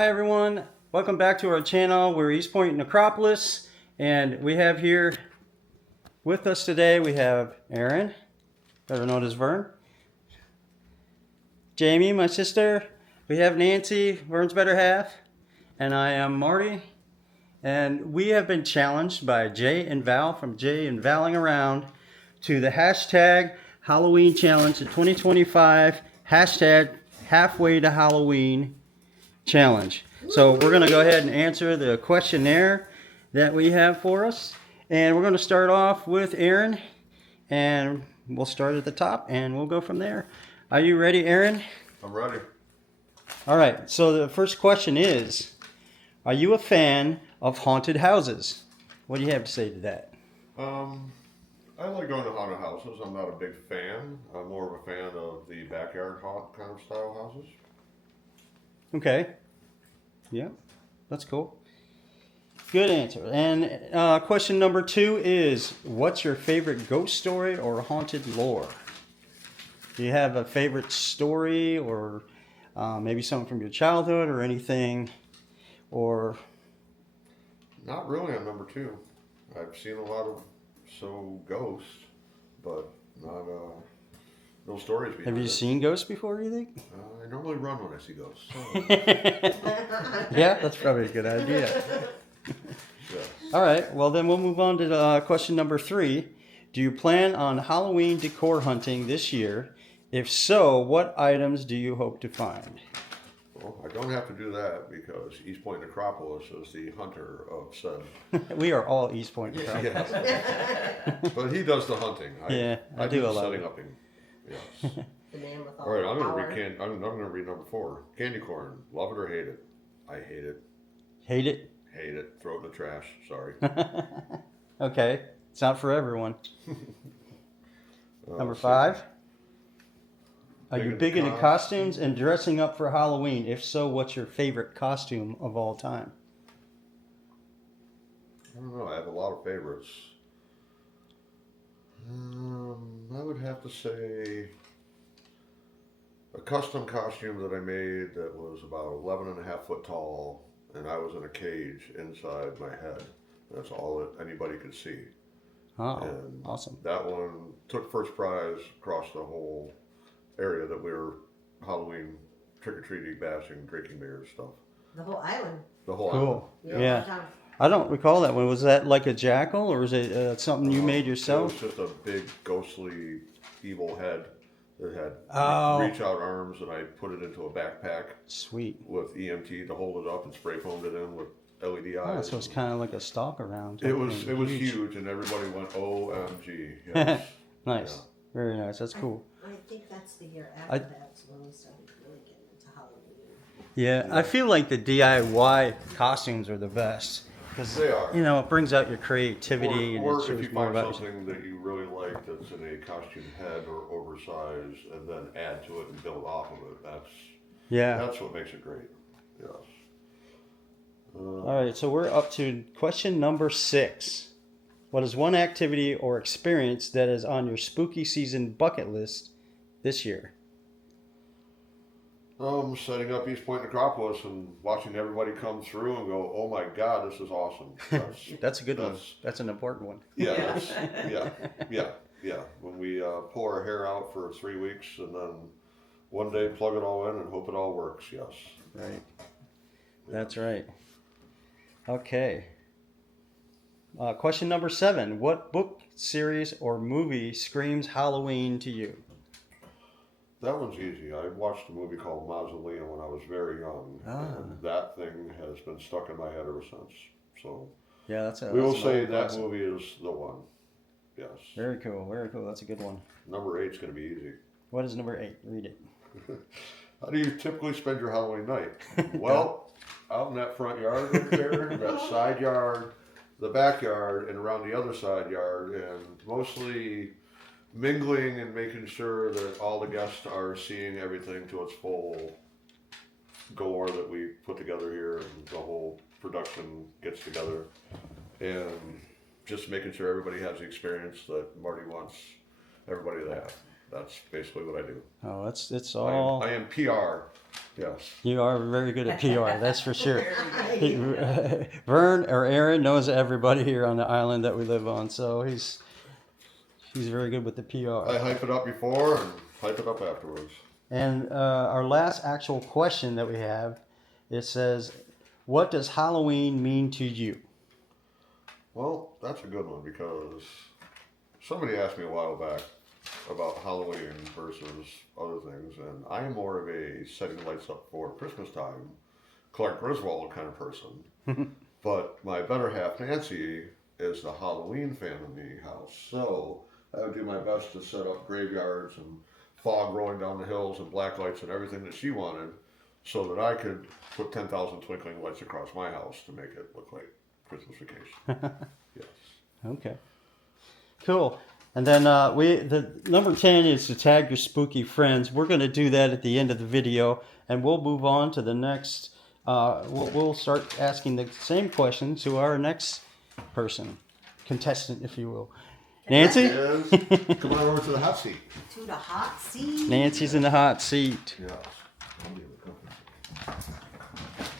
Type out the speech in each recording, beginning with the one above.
Hi everyone, welcome back to our channel. We're East Point Necropolis, and we have here with us today, we have Aaron, better known as Vern, Jamie, my sister, we have Nancy, Vern's better half, and I am Marty. And we have been challenged by Jay and Val from Jay and Valing Around to the hashtag Halloween Challenge, the 2025 hashtag halfway to Halloween challenge. So we're going to go ahead and answer the questionnaire that we have for us. And we're going to start off with Aaron. And we'll start at the top and we'll go from there. Are you ready, Aaron? I'm ready. All right. So the first question is, are you a fan of haunted houses? What do you have to say to that? I like going to haunted houses. I'm not a big fan. I'm more of a fan of the backyard haunt kind of style houses. Okay. Yeah, that's cool. Good answer. And question number 2 is, what's your favorite ghost story or haunted lore? Do you have a favorite story or maybe something from your childhood or anything? Or Not really on number 2. I've seen a lot of ghosts, but not no stories behind have you it. seen ghosts before, you think? I normally run when I see ghosts. Yeah, that's probably a good idea. Yes. All right, well then we'll move on to question number 3. Do you plan on Halloween decor hunting this year? If so, what items do you hope to find? Well, I don't have to do that because East Point Necropolis is the hunter of said. We are all East Point Necropolis. Yes. But he does the hunting. I do a lot. Setting up. Yes. The man with All right, I'm power. going to read number 4. Candy corn. Love it or hate it? I hate it. Hate it? Hate it. Throw it in the trash. Sorry. Okay, it's not for everyone. Number see. 5. Are Big you into big into costumes? costumes and dressing up for Halloween? If so, what's your favorite costume of all time? I don't know. I have a lot of favorites. I would have to say a custom costume that I made that was about 11 and a half foot tall, and I was in a cage inside my head. That's all that anybody could see. Oh, And awesome. That one took first prize across the whole area that we were Halloween trick-or-treating, bashing, drinking beer and stuff. The whole island. The whole island. Cool. Yeah. Yeah. I don't recall that one. Was that like a jackal or was it something you made yourself? It was just a big, ghostly, evil head that had reach out arms, and I put it into a backpack Sweet. with EMT to hold it up and spray foamed it in with LED eyes. Oh, so it's kind of like a stalk around. It was huge, and everybody went OMG. Yes. Nice. Yeah. Very nice. That's cool. I think that's the year after that's when we started really getting into Halloween. Yeah, I feel like the DIY costumes are the best. Because, They are. you know, it brings out your creativity and Or it if shows you more find about yourself. something that you really like that's in a costume head or oversized, and then add to it and build off of it, Yeah. that's what makes it great. Yes. All right, so we're up to question number 6. What is one activity or experience that is on your spooky season bucket list this year? Setting up East Point Necropolis and watching everybody come through and go, "Oh my God, this is awesome." That's a good one. That's an important one. Yeah, yeah. When we pull our hair out for 3 weeks and then one day plug it all in and hope it all works. Yes. Right. That's right. Okay. Question number 7. What book, series, or movie screams Halloween to you? That one's easy. I watched a movie called Mausoleum when I was very young, and that thing has been stuck in my head ever since. So Yeah, that's a. we will that's say another that classic. movie is the one. Yes. Very cool. Very cool. That's a good one. Number 8's going to be easy. What is number 8? Read it. How do you typically spend your Halloween night? Well, out in that front yard right there, that side yard, the backyard, and around the other side yard, and mostly mingling and making sure that all the guests are seeing everything to its full gore that we put together here, and the whole production gets together, and just making sure everybody has the experience that Marty wants everybody to have. that's basically what I do. Oh, it's all. I am PR. Yes. You are very good at PR, that's for sure. Vern or Aaron knows everybody here on the island that we live on, so he's very good with the PR. I hype it up before and hype it up afterwards. And our last actual question that we have, it says, "What does Halloween mean to you?" Well, that's a good one because somebody asked me a while back about Halloween versus other things, and I am more of a setting lights up for Christmas time, Clark Griswold kind of person. But my better half, Nancy, is the Halloween fan in the house. So I would do my best to set up graveyards and fog rolling down the hills and black lights and everything that she wanted so that I could put 10,000 twinkling lights across my house to make it look like Christmas vacation. Yes. Okay. Cool. And then the number 10 is to tag your spooky friends. We're going to do that at the end of the video, and we'll move on to the next. We'll start asking the same question to our next person, contestant, if you will. Nancy? Yes. Come on over to the hot seat. To the hot seat. Nancy's in the hot seat. Yes.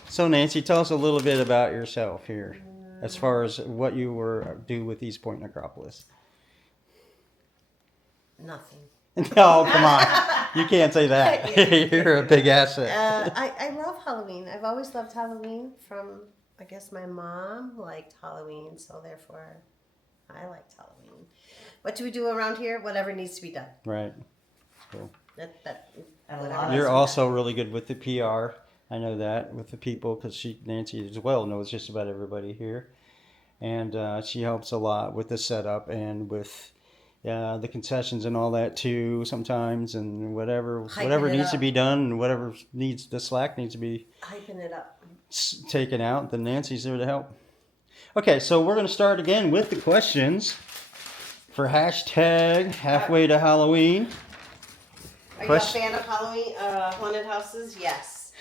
So Nancy, tell us a little bit about yourself here, as far as what you do with East Point Necropolis. Nothing. No, come on. You can't say that. You're a big asset. I love Halloween. I've always loved Halloween from, I guess, my mom liked Halloween, so therefore I liked Halloween. What do we do around here? Whatever needs to be done. Right. Cool. Whatever. You're also really good with the PR. I know that with the people because Nancy as well knows just about everybody here, and she helps a lot with the setup and with the concessions and all that too sometimes, and whatever needs to be done and whatever needs the slack needs to be hyping it up, taken out. Then Nancy's there to help. Okay, so we're going to start again with the questions for hashtag halfway to Halloween. Are you a fan of Halloween haunted houses? Yes.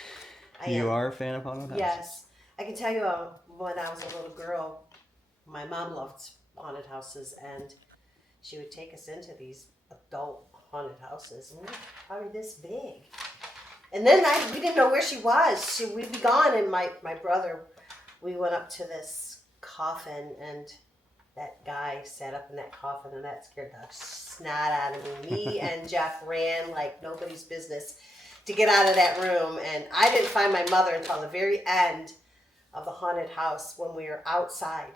You are a fan of haunted houses? Yes. I can tell you when I was a little girl, my mom loved haunted houses, and she would take us into these adult haunted houses, and we were probably this big. And then we didn't know where she was. We'd be gone, and my brother, we went up to this coffin, and that guy sat up in that coffin, and that scared the snot out of me. Me and Jeff ran like nobody's business to get out of that room, and I didn't find my mother until the very end of the haunted house when we were outside,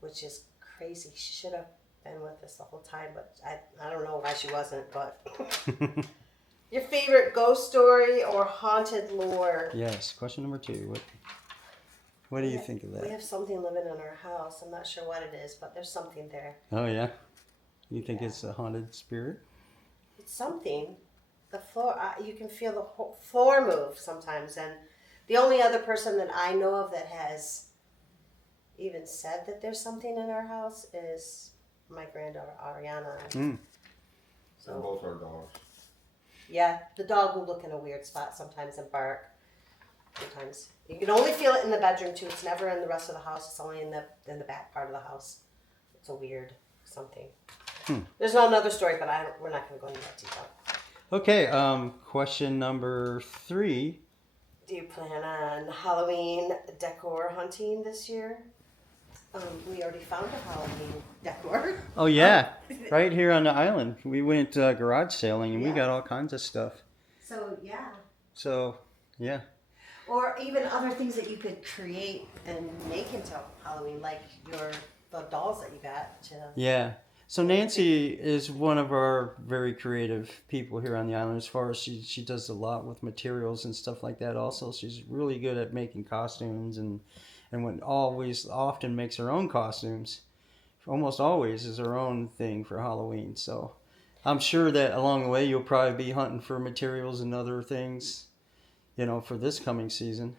which is crazy. She should have been with us the whole time, but I don't know why she wasn't. But your favorite ghost story or haunted lore? Yes. Question number 2. What do you think of that? We have something living in our house. I'm not sure what it is, but there's something there. Oh yeah. You think it's a haunted spirit? It's something. The floor, you can feel the whole floor move sometimes, and the only other person that I know of that has even said that there's something in our house is my granddaughter Ariana. And both our dogs. Yeah, the dog will look in a weird spot sometimes and bark. Sometimes you can only feel it in the bedroom too. It's never in the rest of the house. It's only in the back part of the house. It's a weird something. There's another story, but we're not going to go into that detail. Okay, question number 3. Do you plan on Halloween decor hunting this year? We already found a Halloween decor. Oh yeah, right here on the island. We went garage sailing and we Yeah. got all kinds of stuff. So yeah. So, yeah. Or even other things that you could create and make into Halloween, like the dolls that you got. Yeah. So Nancy is one of our very creative people here on the island as far as she does a lot with materials and stuff like that also. She's really good at making costumes and often makes her own costumes. Almost always is her own thing for Halloween. So I'm sure that along the way you'll probably be hunting for materials and other things, for this coming season.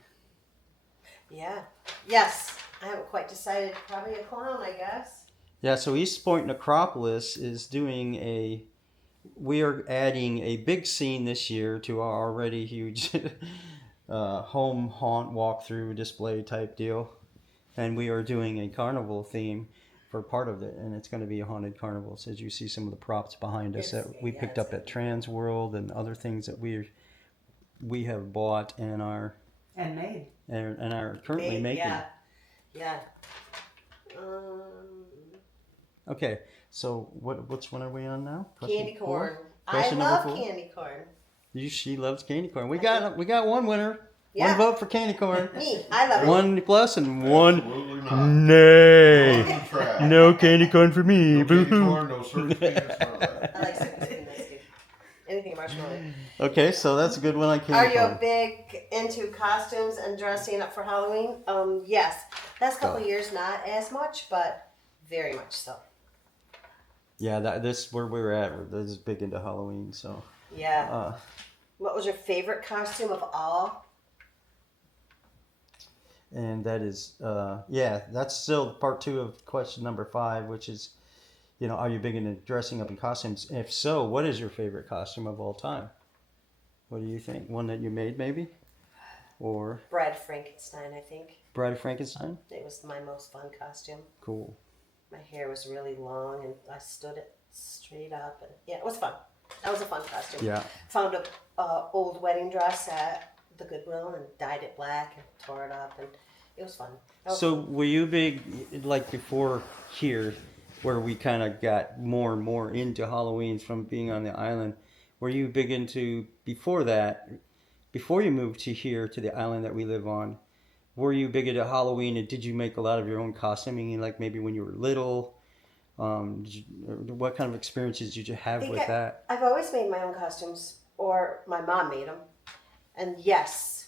Yeah. Yes. I haven't quite decided. Probably a clown, I guess. Yeah, so East Point Necropolis is we are adding a big scene this year to our already huge home haunt walkthrough display type deal. And we are doing a carnival theme for part of it, and it's going to be a haunted carnival. So as you see some of the props behind us that we picked up at Trans World and other things that we have bought and are made. and are currently making. Yeah. Okay, so which one are we on now? Candy corn. Question I number love 4? candy corn. She loves candy corn. We got one winner. Yeah. One vote for candy corn. Me, I love it. 1 plus and 1 Absolutely not. nay. Throw it in the trash. No candy corn for me. No candy Boo-hoo. corn, no circus peanuts, none of that. I like circus peanuts too. Anything marshmallow. Okay, so that's a good one on Are candy you corn. a big into costumes and dressing up for Halloween? Yes. Last couple of years, not as much, but very much so. Yeah, this where we're at. This is big into Halloween, so. Yeah. What was your favorite costume of all? And that is, that's still part 2 of question number 5, which is, are you big into dressing up in costumes? If so, what is your favorite costume of all time? What do you think? One that you made, maybe? Or Bride Frankenstein, I think. Bride of Frankenstein? It was my most fun costume. Cool. My hair was really long and I stood it straight up. And yeah, it was fun. That was a fun costume. Yeah. Found a old wedding dress at the Goodwill and dyed it black and tore it up, and it was fun. So were you big, like before here, where we kind of got more and more into Halloween from being on the island, were you big into, before that, before you moved to here, to the island that we live on, were you big into Halloween, and did you make a lot of your own costuming, like maybe when you were little? What kind of experiences did you have with that? I've always made my own costumes, or my mom made them. And yes,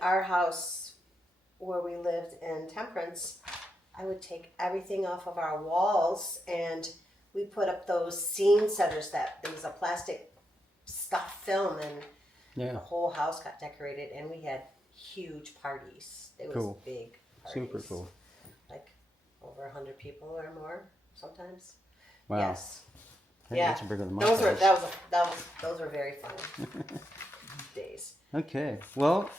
our house where we lived in Temperance, I would take everything off of our walls and we put up those scene setters that there was a plastic stuff film, and the whole house got decorated, and we had huge parties. It was big parties. Super cool. Like over 100 people or more sometimes. Wow. Yes. Hey, Yeah. that's bigger than my Those house. those were very fun days. Okay. Well,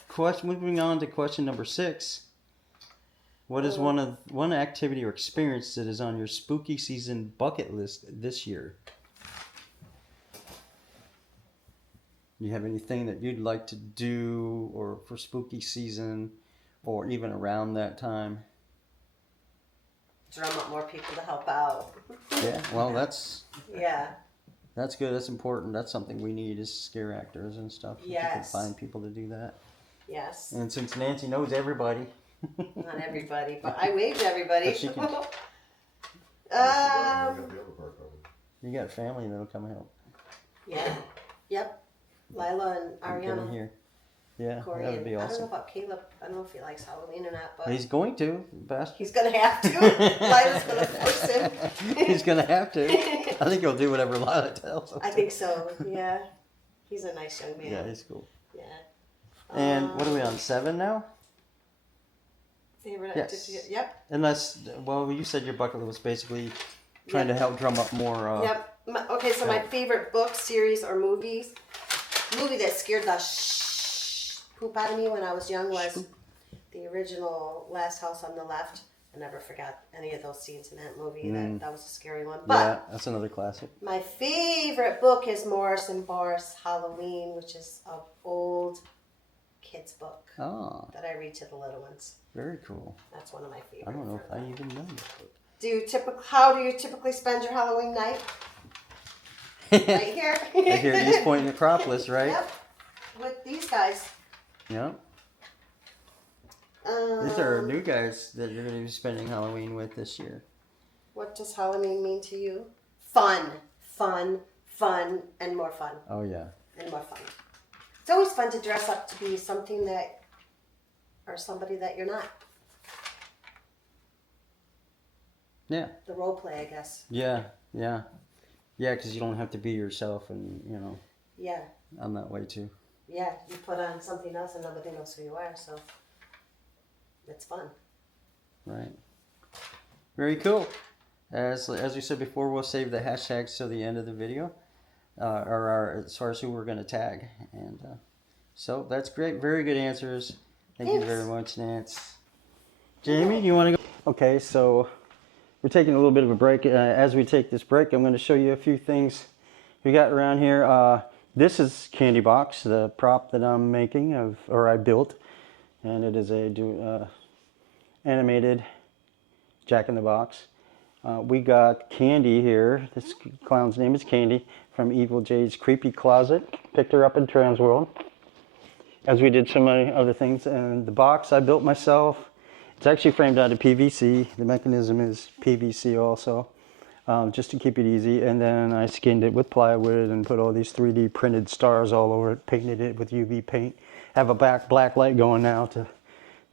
moving on to question number 6. What is one activity or experience that is on your spooky season bucket list this year? You have anything that you'd like to do, or for spooky season, or even around that time? Drum up more people to help out. Yeah. Well, that's good. That's important. That's something we need, is scare actors and stuff. If you can find people to do that. Yes. And since Nancy knows everybody. Not everybody, but I waved everybody. But she can. You got family that'll come help. Yeah. Yep. Lila and Get in Ariana. here. Yeah, Corey, that would be I don't know awesome. about Caleb. I don't know if he likes Halloween or not, but He's going to, bastard. he's gonna have to. Lila's gonna force him. He's gonna have to. I think he'll do whatever Lila tells him. I think so. Yeah. He's a nice young man. Yeah, he's cool. Yeah. And what are we on, 7 now? Favorite Yes. activity? Yep. Unless, well, you said your bucket list was basically trying to help drum up more. Yep. Okay, so my favorite book, series, or movie that scared the poop out of me when I was young was the original Last House on the Left. I never forgot any of those scenes in that movie. That was a scary one. But Yeah, that's another classic. my favorite book is Morris and Boris Halloween, which is an old kids book that I read to the little ones. Very cool. That's one of my favorites. I don't know if I even know this book. How do you typically spend your Halloween night? Right here. Right here at East Point Necropolis, right? Yep. With these guys. Yep. These are new guys that you're going to be spending Halloween with this year. What does Halloween mean to you? Fun, fun, fun, and more fun. Oh, yeah. And more fun. It's always fun to dress up to be something that, or somebody that you're not. Yeah. The role play, I guess. Yeah, yeah. Yeah, because you don't have to be yourself, and, Yeah. I'm that way too. Yeah, you put on something else and nobody knows who you are, so it's fun. Right. Very cool. As we said before, we'll save the hashtags till the end of the video, as far as who we're going to tag. And so that's great. Very good answers. Thank you very much, Nance. Jamie, do you want to go? Okay, so we're taking a little bit of a break. As we take this break, I'm going to show you a few things we got around here. This is Candy Box, the prop that I'm making or I built, and it is a animated Jack in the Box. We got Candy here. This clown's name is Candy from Evil Jay's Creepy Closet. Picked her up in Transworld, as we did so many other things. And the box I built myself. It's actually framed out of PVC. The mechanism is PVC also, just to keep it easy. And then I skinned it with plywood and put all these 3D printed stars all over it, painted it with UV paint. Have a black light going now to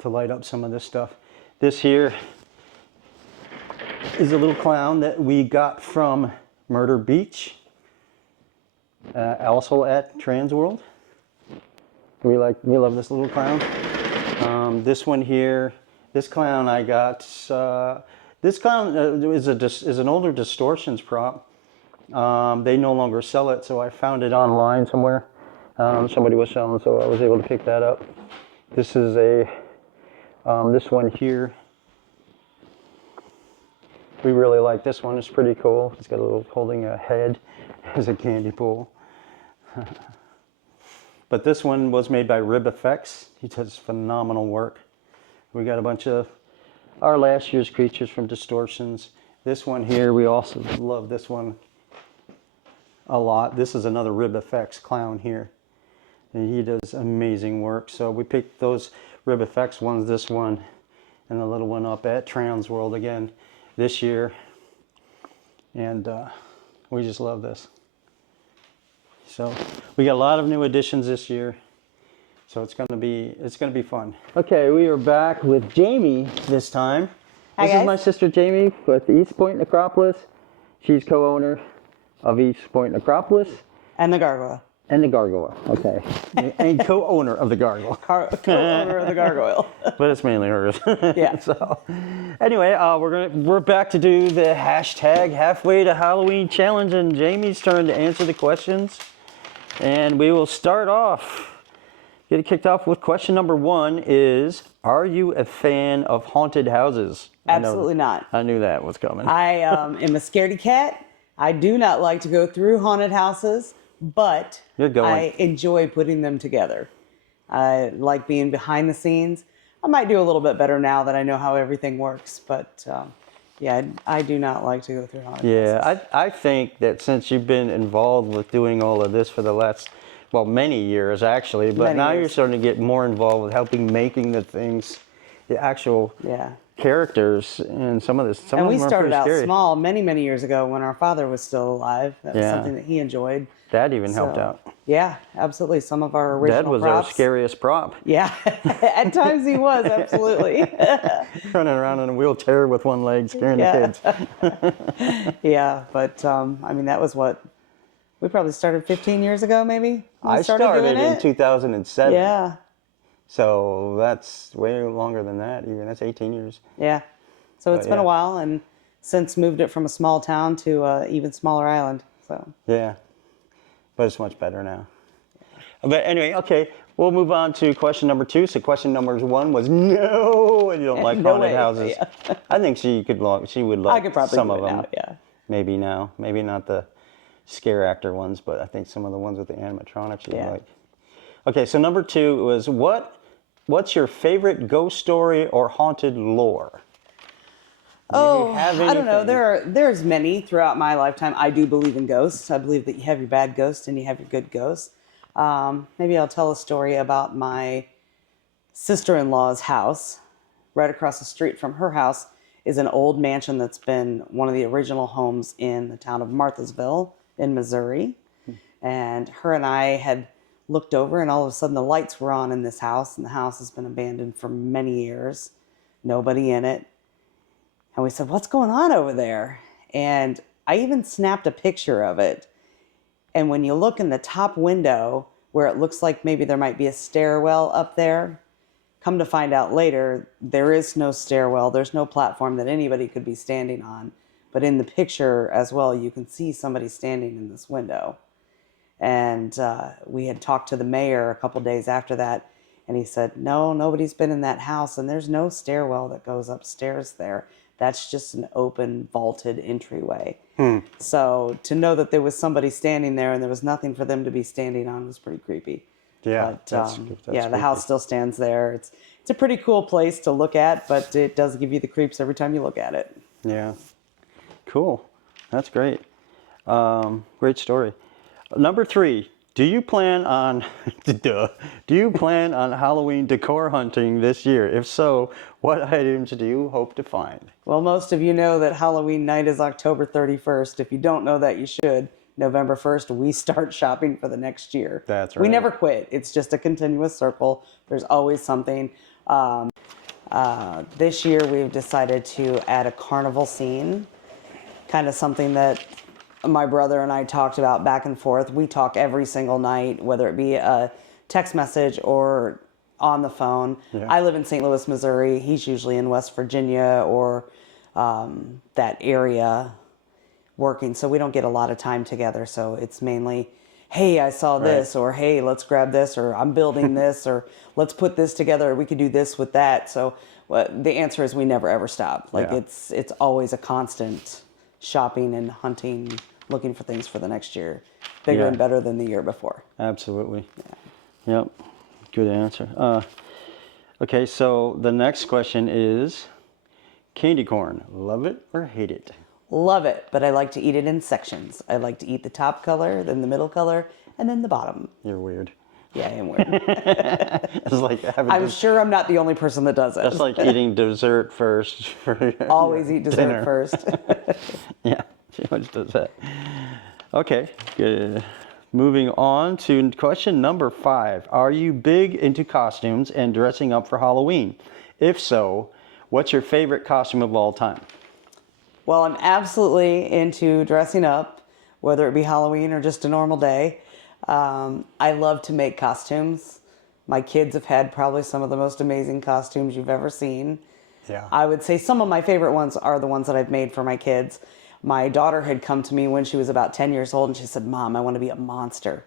light up some of this stuff. This here is a little clown that we got from Murder Beach, also at Transworld. We love this little clown. This one here, this clown I got. This clown is an older Distortions prop. They no longer sell it, so I found it online somewhere. Somebody was selling, so I was able to pick that up. This is this one here. We really like this one. It's pretty cool. It's got a little holding a head as a candy pool. But this one was made by Rib Effects. He does phenomenal work. We got a bunch of our last year's creatures from Distortions. This one here, we also love this one a lot. This is another Rib Effects clown here. And he does amazing work. So we picked those Rib Effects ones, this one, and the little one up at Transworld again this year. And we just love this. So we got a lot of new additions this year. So it's gonna be fun. Okay, we are back with Jamie this time. Hi, This guys. is my sister Jamie with East Point Necropolis. She's co-owner of East Point Necropolis. And the gargoyle. And the gargoyle, okay. And co-owner of the gargoyle. Co-owner of the gargoyle. But it's mainly hers. Yeah. So, anyway, we're back to do the hashtag halfway to Halloween challenge, and Jamie's turn to answer the questions. And we will start off, get it kicked off with question number 1 is, are you a fan of haunted houses? Absolutely not. I knew that was coming. I am a scaredy cat. I do not like to go through haunted houses, but You're going. I enjoy putting them together. I like being behind the scenes. I might do a little bit better now that I know how everything works, but yeah, I do not like to go through haunted houses. Yeah, I think that since you've been involved with doing all of this for the last, well, many years actually, but Many now years. you're starting to get more involved with helping making the things, the actual Yeah. characters, and some of And them we are pretty started out scary. small many years ago when our father was still alive. That was Yeah. something that he enjoyed. Dad even helped So, out. Yeah, absolutely. Some of our original Dad was props. our scariest prop, Yeah, at times he was, absolutely. running around in a wheelchair with one leg, scaring Yeah. the kids. Yeah, but I mean, that was what, we probably started 15 years ago, maybe? when we I started doing in it? 2007, Yeah, so that's way longer than that. Even that's 18 years. yeah. So it's been yeah. a while, and since moved it from a small town to an even smaller island. So Yeah, but it's much better now. But anyway, okay, we'll move on to question number 2. So question number 1 was no, you don't like No haunted way, houses. yeah. I think she would like I could probably some do of it them. now, yeah. Maybe now, maybe not the scare actor ones, but I think some of the ones with the animatronics you Yeah. like. Okay, so number 2 was what's your favorite ghost story or haunted lore? Oh, have I don't know. anything? There's many throughout my lifetime. I do believe in ghosts. I believe that you have your bad ghosts and you have your good ghosts. Maybe I'll tell a story about my sister-in-law's house. Right across the street from her house is an old mansion that's been one of the original homes in the town of Marthasville in Missouri. And her and I had looked over, and all of a sudden the lights were on in this house, and the house has been abandoned for many years. Nobody in it. And we said, what's going on over there? And I even snapped a picture of it. And when you look in the top window where it looks like maybe there might be a stairwell up there, come to find out later, there is no stairwell. There's no platform that anybody could be standing on. But in the picture as well, you can see somebody standing in this window. And we had talked to the mayor a couple days after that, and he said, no, nobody's been in that house, and there's no stairwell that goes upstairs there. That's just an open, vaulted entryway. So to know that there was somebody standing there and there was nothing for them to be standing on was pretty creepy. Yeah, But that's yeah, the creepy. house still stands there. It's a pretty cool place to look at, but it does give you the creeps every time you look at it. Yeah. Cool. That's great. Great story. Number 3. Do you plan on do you plan on Halloween decor hunting this year? If so, what items do you hope to find? Well, most of you know that Halloween night is October 31st. If you don't know that, you should. November 1st, we start shopping for the next year. That's We right. never quit. It's just a continuous circle. There's always something. This year, we've decided to add a carnival scene, kind of something that my brother and I talked about back and forth. We talk every single night, whether it be a text message or on the phone. Yeah. I live in St. Louis, Missouri. He's usually in West Virginia or that area working, so we don't get a lot of time together. So it's mainly, hey, I saw this, or hey, let's grab this, or I'm building this, or let's put this together, or we could do this with that. So the answer is we never ever stop. Like Yeah. it's always a constant shopping and hunting, looking for things for the next year, bigger Yeah. and better than the year before. Absolutely. Yep. Good answer. Okay, so the next question is candy corn. Love it or hate it? Love it, but I like to eat it in sections. I like to eat the top color, then the middle color, and then the bottom. You're weird. Yeah, I am weird. It's like having I'm sure I'm not the only person that does it. that's like eating dessert first. For Always eat dessert dinner. first. Yeah, she always does that. Okay, good. Moving on to question number 5. Are you big into costumes and dressing up for Halloween? If so, what's your favorite costume of all time? Well, I'm absolutely into dressing up, whether it be Halloween or just a normal day. I love to make costumes. My kids have had probably some of the most amazing costumes you've ever seen. Yeah. I would say some of my favorite ones are the ones that I've made for my kids. My daughter had come to me when she was about 10 years old and she said, Mom, I want to be a monster.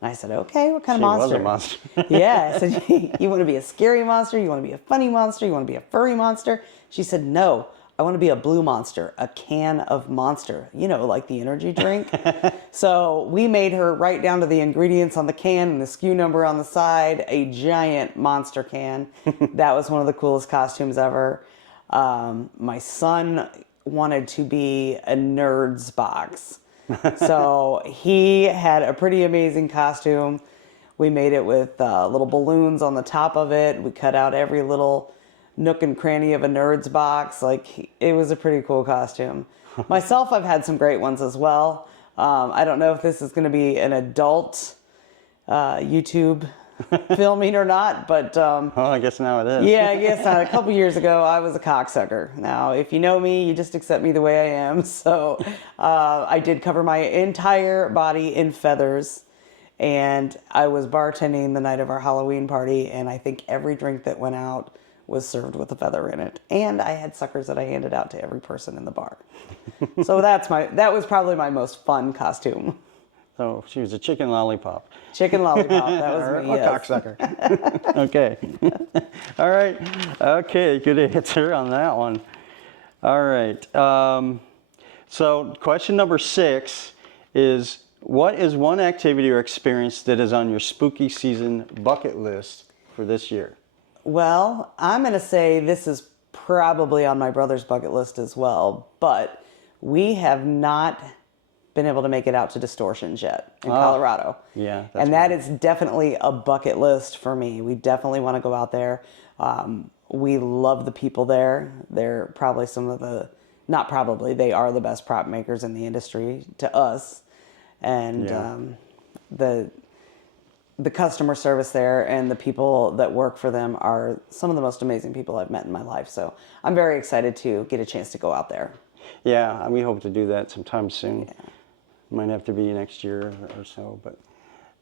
And I said, okay, what kind She of was monster? a monster. Yeah. I said, you want to be a scary monster? You want to be a funny monster? You want to be a furry monster? She said, no, I want to be a blue monster, a can of Monster, like the energy drink. So we made her write down to the ingredients on the can and the SKU number on the side, a giant monster can. That was one of the coolest costumes ever. My son wanted to be a Nerds box. So he had a pretty amazing costume. We made it with little balloons on the top of it. We cut out every little nook and cranny of a Nerds box. It was a pretty cool costume. Myself, I've had some great ones as well. I don't know if this is going to be an adult YouTube filming or not, but Oh, I guess now it is. yeah, I guess a couple years ago I was a cocksucker. Now, if you know me, you just accept me the way I am. So I did cover my entire body in feathers, and I was bartending the night of our Halloween party, and I think every drink that went out was served with a feather in it. And I had suckers that I handed out to every person in the bar. So that was probably my most fun costume. So she was a chicken lollipop. Chicken lollipop, that was Or me, a yes. cocksucker. Okay. All right. Okay, good answer on that one. All right. So question number 6 is, what is one activity or experience that is on your spooky season bucket list for this year? Well, I'm going to say this is probably on my brother's bucket list as well, but we have not been able to make it out to Distortions yet in Colorado. Yeah. And that is definitely a bucket list for me. We definitely want to go out there. We love the people there. They're probably they are the best prop makers in the industry to us. And the customer service there and the people that work for them are some of the most amazing people I've met in my life. So I'm very excited to get a chance to go out there. Yeah, we hope to do that sometime soon. Yeah. Might have to be next year or so, but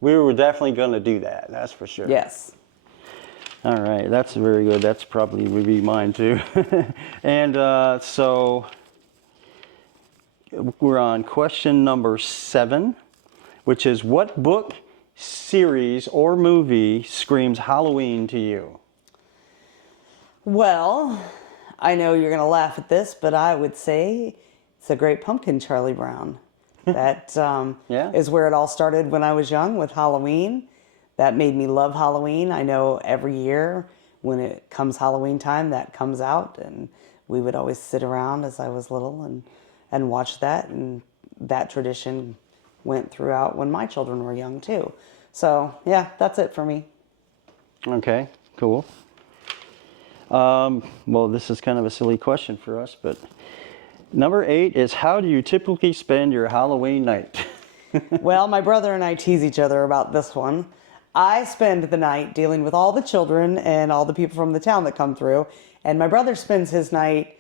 we were definitely going to do that. That's for sure. Yes. All right, that's very good. That's probably would be mine too. And so we're on question number 7, which is, what book, series, or movie screams Halloween to you? Well, I know you're going to laugh at this, but I would say it's a Great Pumpkin, Charlie Brown. That Yeah. is where it all started when I was young with Halloween. That made me love Halloween. I know every year when it comes Halloween time, that comes out, and we would always sit around as I was little and watch that, and that tradition went throughout when my children were young too. So yeah, that's it for me. Okay, cool. Well, this is kind of a silly question for us, but number 8 is, how do you typically spend your Halloween night? Well, my brother and I tease each other about this one. I spend the night dealing with all the children and all the people from the town that come through, and my brother spends his night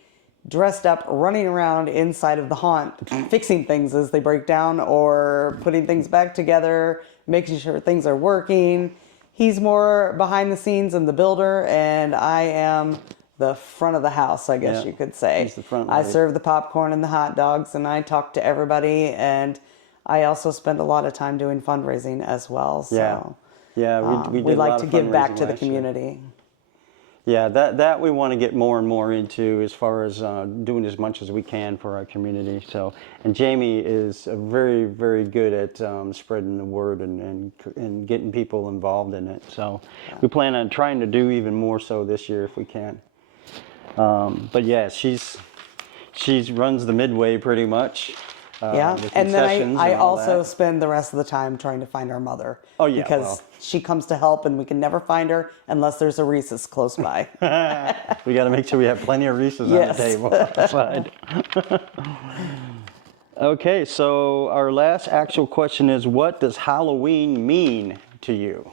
dressed up, running around inside of the haunt, fixing things as they break down or putting things back together, making sure things are working. He's more behind the scenes and the builder, and I am the front of the house, I guess Yeah, you could say. he's the front I lady. serve the popcorn and the hot dogs, and I talk to everybody, and I also spend a lot of time doing fundraising as well. So Yeah, we did a like lot to of give back fundraising to the last year. community. Yeah, that we want to get more and more into, as far as doing as much as we can for our community. So, and Jamie is very, very good at spreading the word and getting people involved in it. So, we plan on trying to do even more so this year if we can. But yeah, she runs the midway pretty much. Yeah, the and then concessions I and all also that. spend the rest of the time trying to find our mother. Oh, yeah, because well. she comes to help, and we can never find her unless there's a Reese's close by. We got to make sure we have plenty of Reese's Yes. on the table outside. Okay, so our last actual question is, what does Halloween mean to you?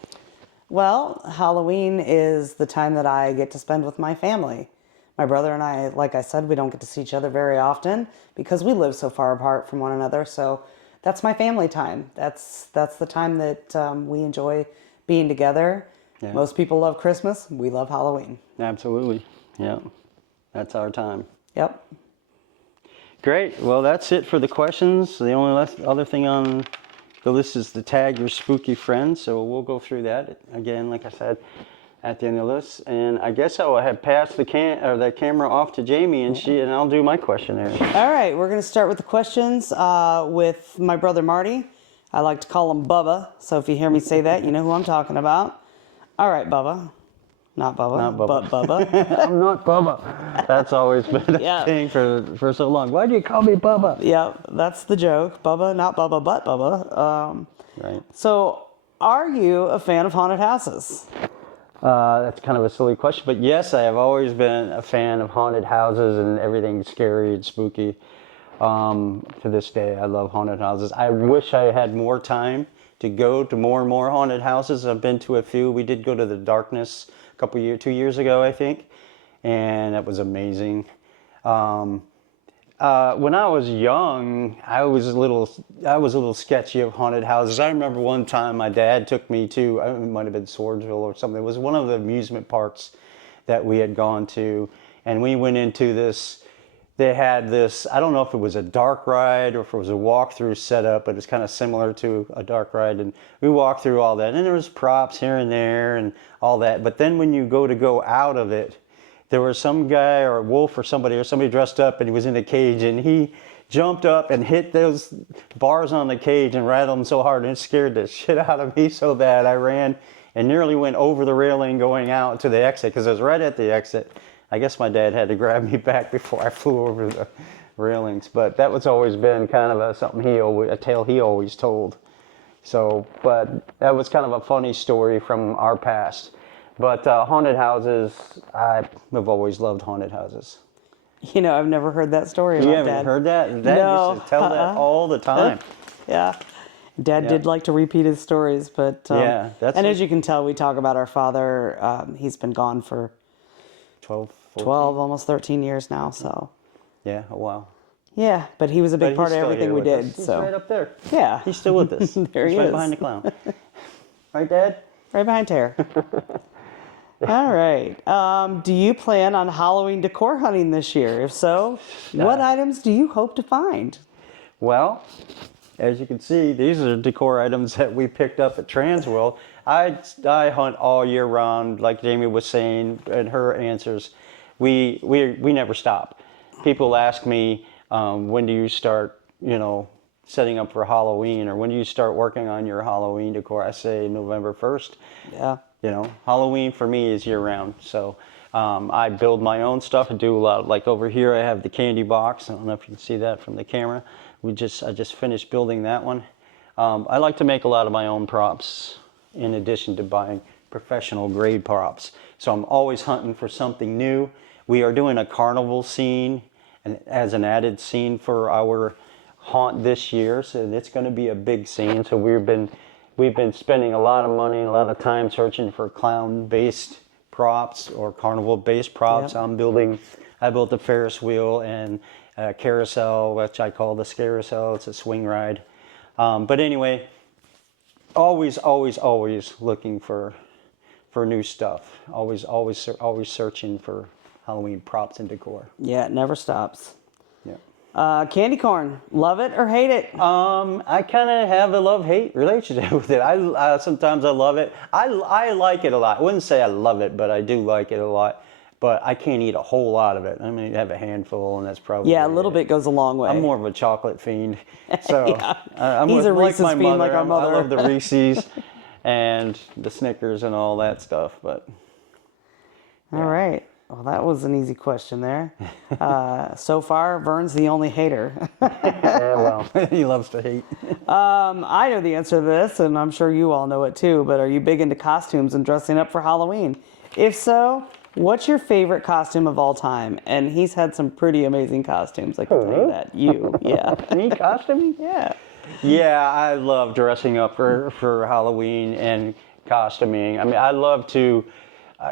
Well, Halloween is the time that I get to spend with my family. My brother and I, like I said, we don't get to see each other very often because we live so far apart from one another. So that's my family time. That's the time that we enjoy being together. Yeah. Most people love Christmas. We love Halloween. Absolutely. Yeah, that's our time. Yep. Great. Well, that's it for the questions. The only other thing on the list is to tag your spooky friends. So we'll go through that again, like I said, at the end of this. And I guess I will have passed the camera off to Jamie, and I'll do my questionnaire. All right, we're going to start with the questions with my brother Marty. I like to call him Bubba, so if you hear me say that, you know who I'm talking about. All right, Bubba. Not Bubba, Not Bubba. but Bubba. I'm not Bubba. That's always been a Yeah. thing for so long. Why do you call me Bubba? Yeah, that's the joke. Bubba, not Bubba, but Bubba. Right. So, are you a fan of haunted houses? That's kind of a silly question, but yes, I have always been a fan of haunted houses and everything scary and spooky. To this day, I love haunted houses. I wish I had more time to go to more and more haunted houses. I've been to a few. We did go to the Darkness 2 years ago, I think, and that was amazing. When I was young, I was a little sketchy of haunted houses. I remember one time my dad took me to, it might have been Swordsville or something. It was one of the amusement parks that we had gone to, and we went into this. They had this, I don't know if it was a dark ride or if it was a walkthrough setup, but it's kind of similar to a dark ride. And we walked through all that, and there was props here and there and all that. But then when you go out of it, there was some guy or a wolf or somebody dressed up, and he was in a cage, and he jumped up and hit those bars on the cage and rattled them so hard, and it scared the shit out of me so bad. I ran and nearly went over the railing going out to the exit, because it was right at the exit. I guess my dad had to grab me back before I flew over the railings, but that was always been kind of a tale he always told. So, but that was kind of a funny story from our past. But haunted houses, I have always loved haunted houses. You know, I've never heard that story about You haven't Dad. heard that? Dad No, used to tell that all the time. Yeah. Dad did like to repeat his stories, but... Yeah, that's and what- as you can tell, we talk about our father. He's been gone for 12, 14? 12, almost 13 years now, so... Yeah, a while. Yeah, but he was a big But part he's of still everything here we with did, us. He's so... right up there. Yeah. He's still with us. There He's he right is. behind the clown. Right, Dad? Right behind Tara. All right. Do you plan on Halloween decor hunting this year? If so, what items do you hope to find? Well, as you can see, these are decor items that we picked up at Transworld. I hunt all year round, like Jamie was saying in her answers. we never stop. People ask me, when do you start, setting up for Halloween, or when do you start working on your Halloween decor? I say November 1st. Yeah. Halloween for me is year round. So I build my own stuff and do a lot of, like over here I have the candy box. I don't know if you can see that from the camera. I just finished building that one. I like to make a lot of my own props in addition to buying professional grade props. So I'm always hunting for something new. We are doing a carnival scene and as an added scene for our haunt this year, so it's going to be a big scene. So we've been spending a lot of money, a lot of time searching for clown-based props or carnival-based props. Yep. I built a Ferris wheel and a carousel, which I call the Scarousel. It's a swing ride. But anyway, always looking for new stuff. Always searching for Halloween props and decor. Yeah, it never stops. Yeah. Candy corn, love it or hate it? I kind of have a love-hate relationship with it. Sometimes I love it. I like it a lot. I wouldn't say I love it, but I do like it a lot. But I can't eat a whole lot of it. I mean, I have a handful, and that's probably Yeah, a little bit goes a long way. I'm more of a chocolate fiend. So I'm He's a like Reese's my fiend, mother. like our mother. I love the Reese's and the Snickers and all that stuff. But All right. Well, that was an easy question there. So far, Vern's the only hater. yeah, well, he loves to hate. I know the answer to this, and I'm sure you all know it too, but are you big into costumes and dressing up for Halloween? If so, what's your favorite costume of all time? And he's had some pretty amazing costumes, I can tell you that. You, yeah. Me costuming? Yeah. Yeah, I love dressing up for Halloween and costuming. I mean, I love to,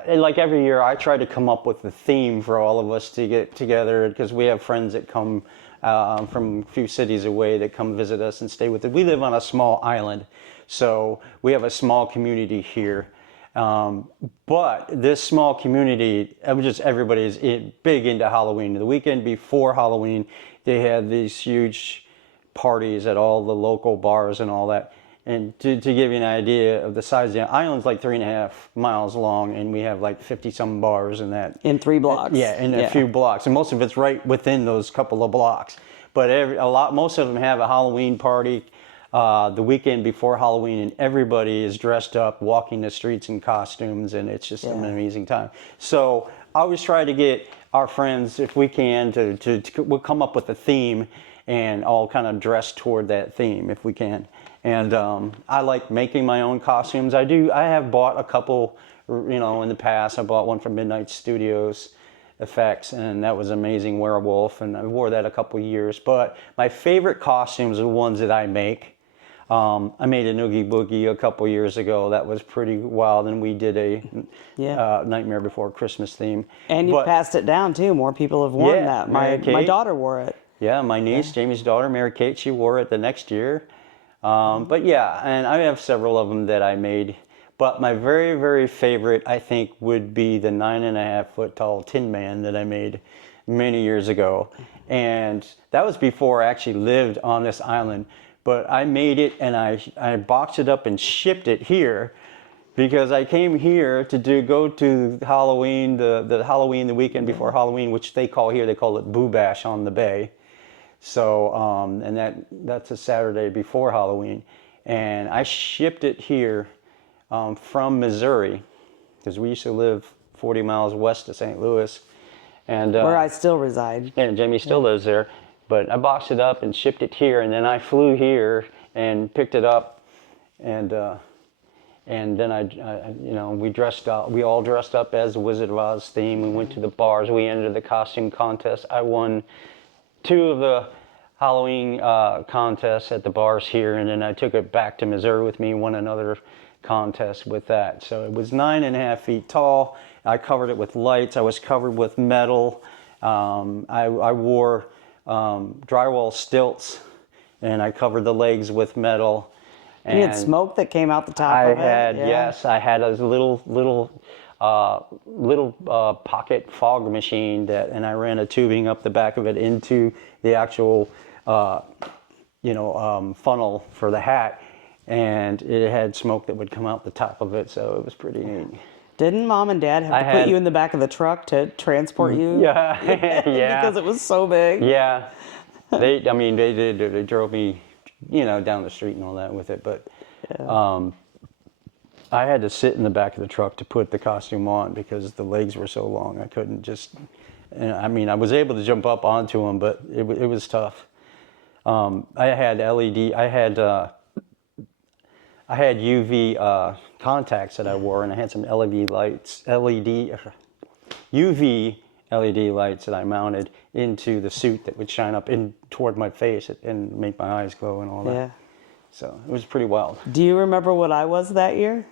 like every year, I try to come up with a theme for all of us to get together because we have friends that come from a few cities away that come visit us and stay with us. We live on a small island, so we have a small community here. But this small community, everybody is big into Halloween. The weekend before Halloween, they had these huge parties at all the local bars and all that. And to give you an idea of the size of the island's like 3.5 miles long, and we have like 50 some bars in that. In 3 blocks. Yeah, in a few blocks, and most of it's right within those couple of blocks. But most of them have a Halloween party the weekend before Halloween, and everybody is dressed up, walking the streets in costumes, and it's just an amazing time. So I always try to get our friends, if we can, we'll come up with a theme and all kind of dress toward that theme if we can. And I like making my own costumes. I have bought a couple, in the past. I bought one from Midnight Studios Effects, and that was Amazing Werewolf, and I wore that a couple years. But my favorite costumes are the ones that I make. I made a Noogie Boogie a couple years ago. That was pretty wild, and we did a Nightmare Before Christmas theme. And you passed it down too. More people have worn that. My daughter wore it. Yeah, my niece, Jamie's daughter, Mary Kate, she wore it the next year. But yeah, and I have several of them that I made. But my very, very favorite, I think, would be the 9.5 foot tall Tin Man that I made many years ago. And that was before I actually lived on this island. But I made it and I boxed it up and shipped it here because I came here to go to Halloween, the Halloween, the weekend before Halloween, which they call it Boo Bash on the Bay. So, and that's a Saturday before Halloween. And I shipped it here from Missouri because we used to live 40 miles west of St. Louis. And where I still reside. And Jamie still lives there. But I boxed it up and shipped it here, and then I flew here and picked it up, and then we all dressed up as the Wizard of Oz theme. We went to the bars. We entered the costume contest. I won 2 of the Halloween contests at the bars here, and then I took it back to Missouri with me and won another contest with that. So it was 9.5 feet tall. I covered it with lights. I was covered with metal. I wore drywall stilts, and I covered the legs with metal. And you had smoke that came out the top of it? Yes, I had a little pocket fog machine and I ran a tubing up the back of it into the actual, funnel for the hat, and it had smoke that would come out the top of it, so it was pretty neat. Didn't mom and dad have to put you in the back of the truck to transport you? Yeah, yeah. Because it was so big. Yeah. They did. They drove me, down the street and all that with it. But I had to sit in the back of the truck to put the costume on because the legs were so long. I couldn't just. I was able to jump up onto them, but it was tough. I had LED. I had UV contacts that I wore, and I had some UV LED lights that I mounted into the suit that would shine up in toward my face and make my eyes glow and all that. Yeah. So it was pretty wild. Do you remember what I was that year?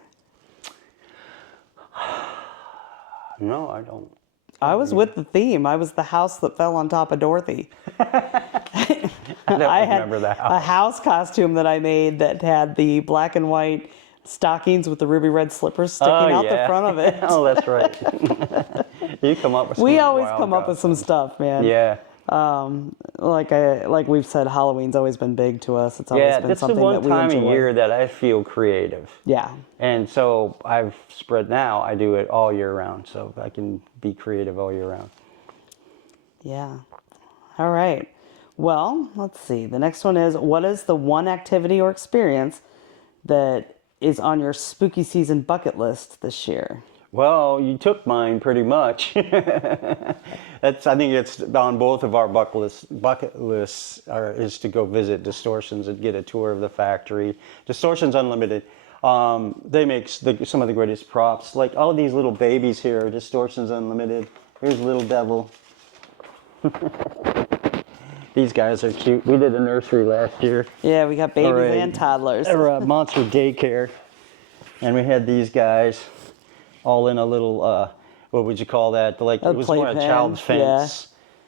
No, I don't. I was with the theme. I was the house that fell on top of Dorothy. I don't remember that a house costume that I made that had the black and white stockings with the ruby red slippers sticking out the front of it. Oh, that's right. You come up with some We always wild come up with some stuff, man. Yeah. Like we've said, Halloween's always been big to us. It's always been that's the something one that we time enjoy. a year that I feel creative. Yeah. And so I've spread now, I do it all year round, so I can be creative all year round. Yeah. All right. Well, let's see. The next one is, what is the one activity or experience that is on your spooky season bucket list this year? Well, you took mine pretty much. I think it's on both of our bucket lists is to go visit Distortions and get a tour of the factory. Distortions Unlimited. They make some of the greatest props. Like all these little babies here, Distortions Unlimited. Here's Little Devil. These guys are cute. We did a nursery last year. Yeah, we got babies and toddlers. Or a monster daycare. And we had these guys all in a little, what would you call that? Like it was more a child fence.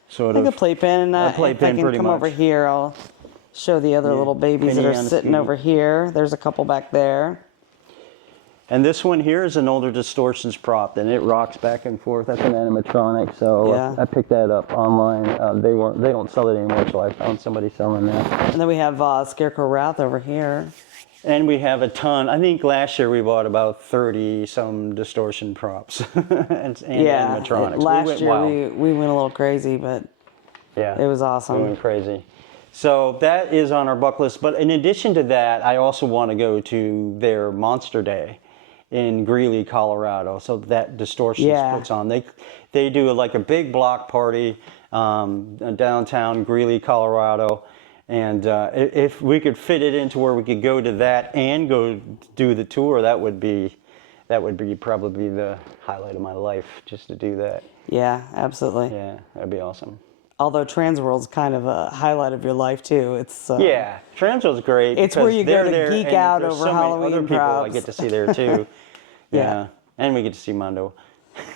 Sort of. Like a playpen. A If I playpen, can pretty come much. over here, I'll show the other little babies that Penny are on a sitting Scooby. over here. There's a couple back there. And this one here is an older Distortions prop, and it rocks back and forth. That's an animatronic, so Yeah. I picked that up online. They don't sell it anymore, so I found somebody selling that. And then we have Scarecrow Wrath over here. And we have a ton. I think last year we bought about 30 some Distortion props and animatronics. Last went year wild. we went a little crazy, but Yeah, it was awesome. We went crazy. So that is on our bucket list. But in addition to that, I also want to go to their Monster Day in Greeley, Colorado. So that Distortions puts on. They do like a big block party downtown Greeley, Colorado. And if we could fit it into where we could go to that and go do the tour, that would be probably the highlight of my life, just to do that. Yeah, absolutely. Yeah, that'd be awesome. Although Transworld's kind of a highlight of your life too. It's Yeah, Transworld's great. It's where because you go they're to there, geek and out there's over so many Halloween other people I props. get to see there too. Yeah. And we get to see Mondo.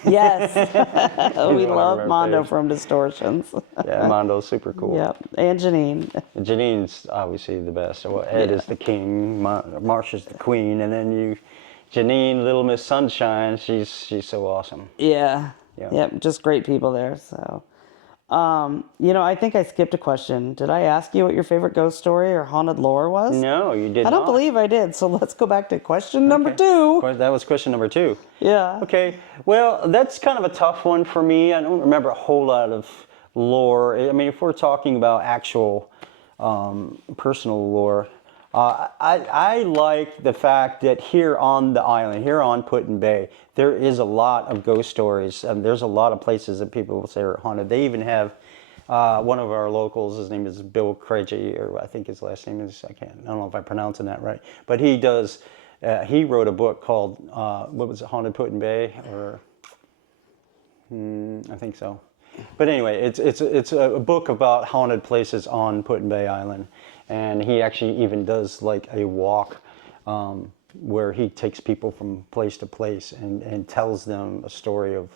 Yes. We one of love our Mondo faves. from Distortions. Yeah, Mondo's super cool. Yep. And Janine. Janine's obviously the best. Well, Ed is the king, Marsha's the queen, and then Janine, Little Miss Sunshine. She's so awesome. Yeah. Yeah. Yep. Just great people there. So, I think I skipped a question. Did I ask you what your favorite ghost story or haunted lore was? No, you did not. I don't believe I did. So let's go back to question number 2. That was question number 2. Yeah. Okay, well, that's kind of a tough one for me. I don't remember a whole lot of lore. I mean, if we're talking about actual personal lore, I like the fact that here on the island, here on Put-in Bay, there is a lot of ghost stories. There's a lot of places that people will say are haunted. They even have one of our locals, his name is Bill Craigie, or I think his last name is, I don't know if I'm pronouncing that right, but he does, he wrote a book called, what was it, Haunted Put-in Bay, or, I think so. But anyway, it's a book about haunted places on Put-in Bay Island. And he actually even does like a walk where he takes people from place to place and tells them a story of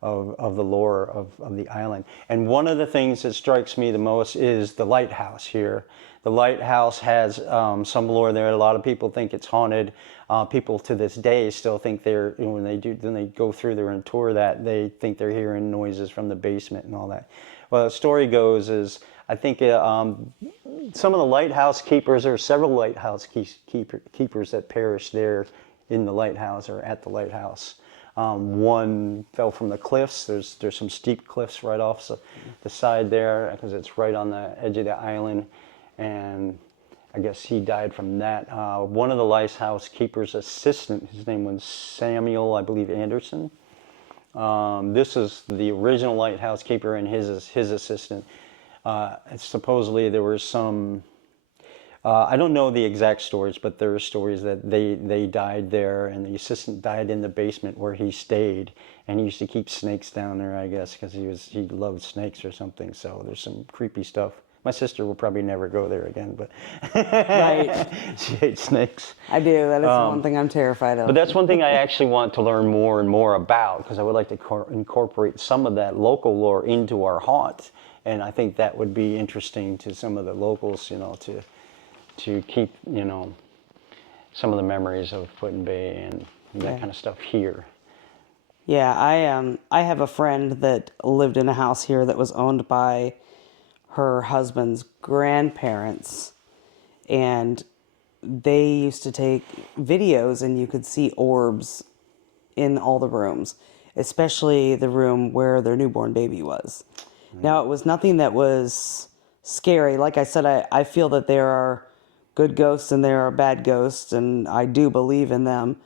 the lore of the island. And one of the things that strikes me the most is the lighthouse here. The lighthouse has some lore there. A lot of people think it's haunted. People to this day still think when they go through there and tour that, they think they're hearing noises from the basement and all that. Well, the story goes is, I think some of the lighthouse keepers, there are several lighthouse keepers that perished there in the lighthouse or at the lighthouse. One fell from the cliffs. There's some steep cliffs right off the side there because it's right on the edge of the island, and I guess he died from that. One of the lighthouse keeper's assistant, his name was Samuel, I believe, Anderson. This is the original lighthouse keeper and his assistant. Supposedly there was some, I don't know the exact stories, but there are stories that they died there, and the assistant died in the basement where he stayed, and he used to keep snakes down there, I guess, because he loved snakes or something. So there's some creepy stuff. My sister will probably never go there again, but Right. she hates snakes. I do. That is one thing I'm terrified of. But that's one thing I actually want to learn more and more about, because I would like to incorporate some of that local lore into our haunt, and I think that would be interesting to some of the locals, to keep, some of the memories of Put-in Bay and that kind of stuff here. Yeah, I have a friend that lived in a house here that was owned by her husband's grandparents, and they used to take videos, and you could see orbs in all the rooms, especially the room where their newborn baby was. Now, it was nothing that was scary. Like I said, I feel that there are good ghosts and there are bad ghosts, and I do believe in them,